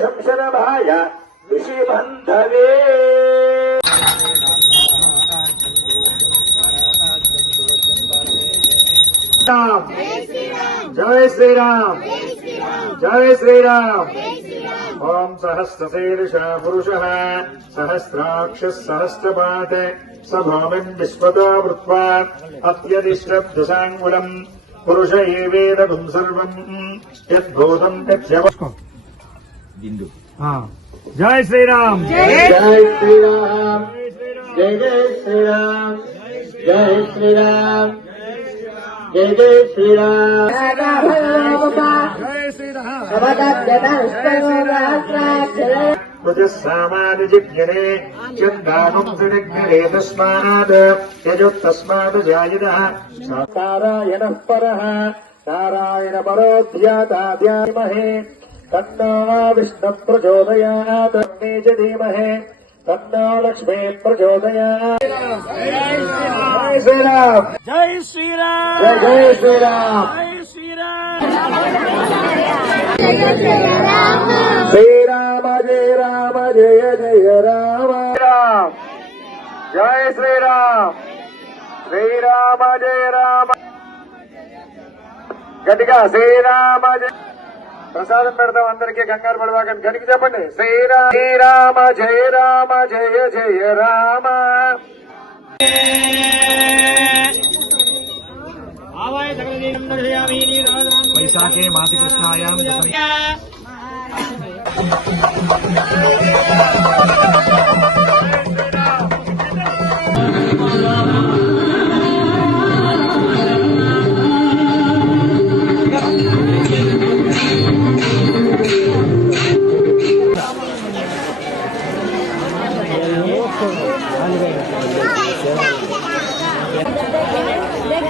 शंशनभाय ऋषिबन्धवे जय श्री राम जय श्री राम ओम सहस्रशीर्ष पुरुष सहस्राक्ष सहस्रपात स भूमि विश्वतो भूत्वा पुरुष एवेदम् सर्वम् यद्भूतम् बिंदु हाँ। जय श्री राम जय श्री राम जय श्री राम जय श्री राम जय श्री राम जय जय श्री राम जय श्री राम ृजस्सामानुजिज्ञने चन्दानुक्तिरिज्ञने तस्मात् यजुस्तस्मात् जायिनः नारायणः परः। नारायणपरोऽध्याताध्यामहे तन्ना विष्णु प्रचोदयात् च धीमहे। तन्ना लक्ष्मी प्रचोदयात्। जय श्रीराम। जय श्रीराम। जय श्रीराम। जय श्रीराम। श्रीराम जय राम जय जय राम। राम जय श्रीराम। श्रीराम जय राम। गटिका श्रीराम जय ప్రసాదం పెడతాం అందరికీ కంగారు పడవాకండి గట్టిగా చెప్పండి. శ్రీరా శ్రీరామ జయ రామ జయ జయ రామ. వైశాఖే మాసి కృష్ణాయాం 让我们来一下